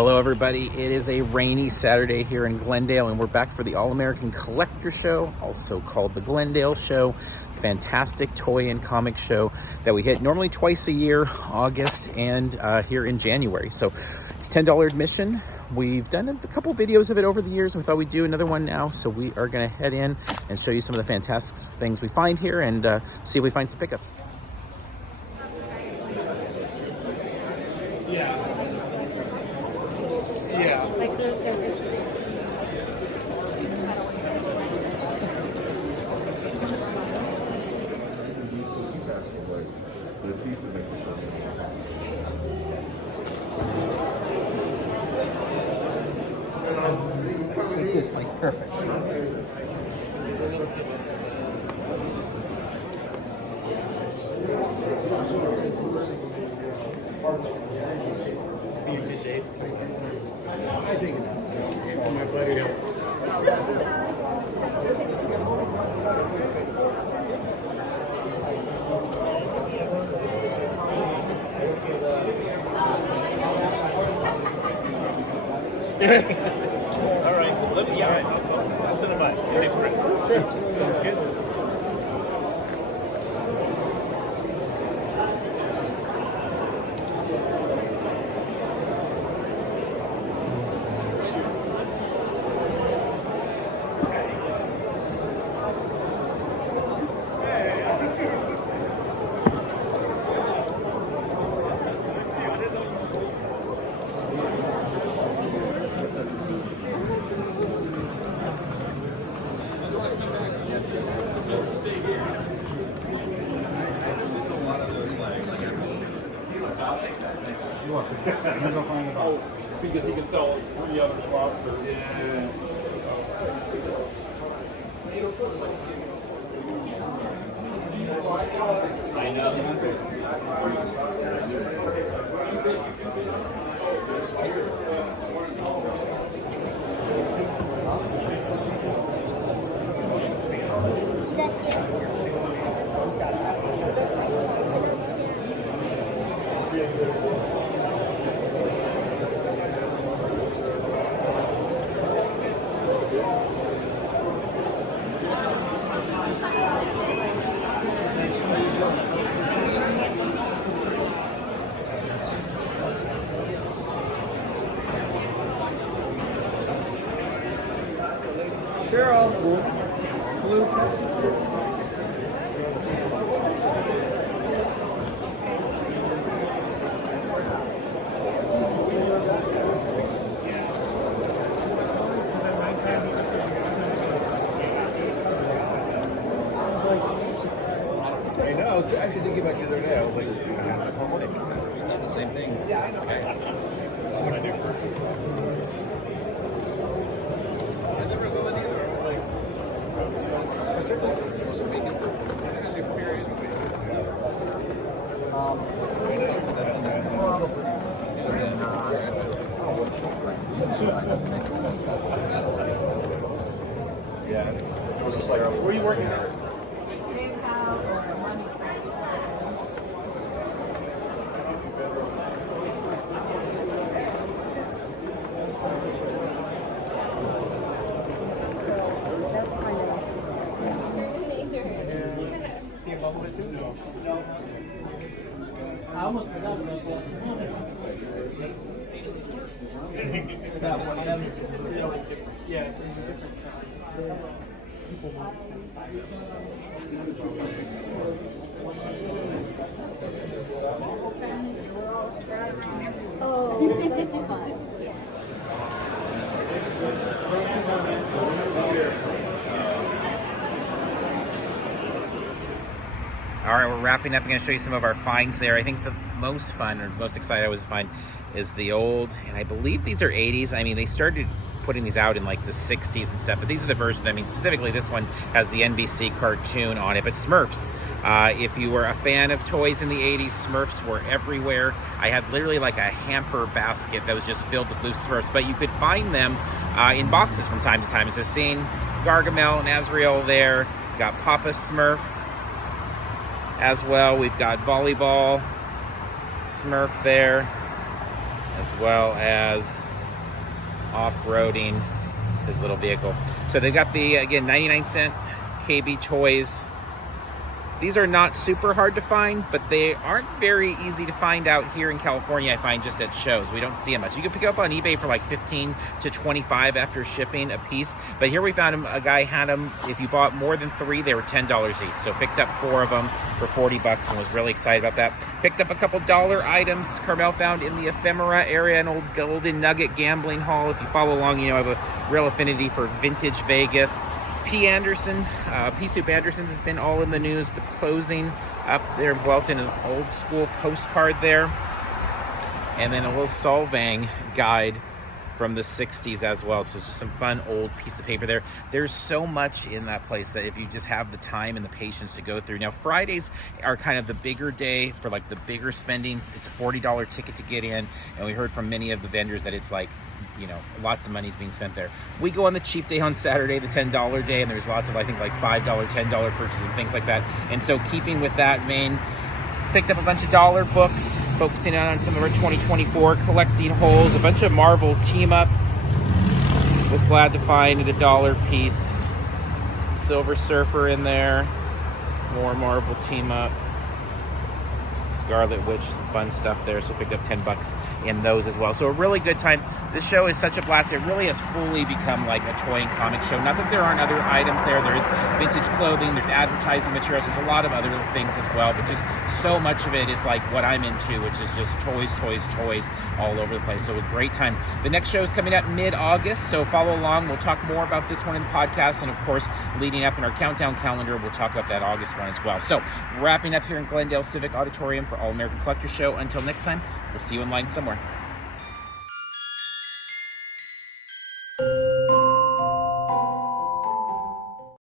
Hello everybody, it is a rainy Saturday here in Glendale and we're back for the All-American Collector Show, also called the Glendale Show. Fantastic toy and comic show that we hit normally twice a year, August and here in January. So it's $10 admission. We've done a couple videos of it over the years and we thought we'd do another one now. So we are gonna head in and show you some of the fantastic things we find here and see if we find some pickups. Yeah. Like there's like this, like perfect. I think it's for my buddy. All right. I'll send them by. Thanks, Chris. Sure. Sounds good. Because he can sell 3 other slots. I know. I know. I was actually thinking about you the other day. I was like, it's not the same thing. Yeah, I know. Yes. It was just like, Where are you working at? I almost forgot about that. That one, yeah, there's a different kind. People want to oh, it's fun. All right, we're wrapping up. I'm going to show you some of our finds there. I think the most fun or most excited I was to find is the old, and I believe these are 80s. I mean, they started putting these out in like the 60s and stuff, but these are the versions. I mean, specifically this one has the NBC cartoon on it, but Smurfs. If you were a fan of toys in the 80s, Smurfs were everywhere. I had literally like a hamper basket that was just filled with loose Smurfs, but you could find them in boxes from time to time. So seeing Gargamel and Azrael there, got Papa Smurf as well. We've got Volleyball Smurf there, as well as off-roading his little vehicle. So they've got the, again, 99-cent KB toys. These are not super hard to find, but they aren't very easy to find out here in California, I find, just at shows. We don't see them much. You can pick up on eBay for like 15 to 25 after shipping a piece. But here we found them. A guy had them. If you bought more than 3, they were $10 each. So picked up 4 of them for $40 and was really excited about that. Picked up a couple dollar items Carmel found in the ephemera area, an old Golden Nugget gambling hall. If you follow along, you know I have a real affinity for vintage Vegas. P. Soup Anderson's has been all in the news. The closing up there in Welton, an old school postcard there. And then a little Solvang guide from the 60s as well. So it's just some fun old piece of paper there. There's so much in that place that if you just have the time and the patience to go through. Now, Fridays are kind of the bigger day for like the bigger spending. It's a $40 ticket to get in. And we heard from many of the vendors that it's like, you know, lots of money's being spent there. We go on the cheap day on Saturday, the $10 day, and there's lots of, I think, like $5, $10 purchases and things like that. And so keeping with that vein, picked up a bunch of dollar books, focusing on some of our 2024 collecting holes, a bunch of Marvel team-ups. Was glad to find at $1 piece. Silver Surfer in there. More Marvel team-up. Scarlet Witch, some fun stuff there. So picked up $10 in those as well. So a really good time. This show is such a blast. It really has fully become like a toy and comic show. Not that there aren't other items there. There is vintage clothing, there's advertising materials, there's a lot of other things as well, but just so much of it is like what I'm into, which is just toys all over the place. So a great time. The next show is coming up mid-August, so follow along. We'll talk more about this one in the podcast, and of course, leading up in our countdown calendar, we'll talk about that August one as well. So wrapping up here in Glendale Civic Auditorium for All American Collector Show. Until next time, we'll see you in line somewhere.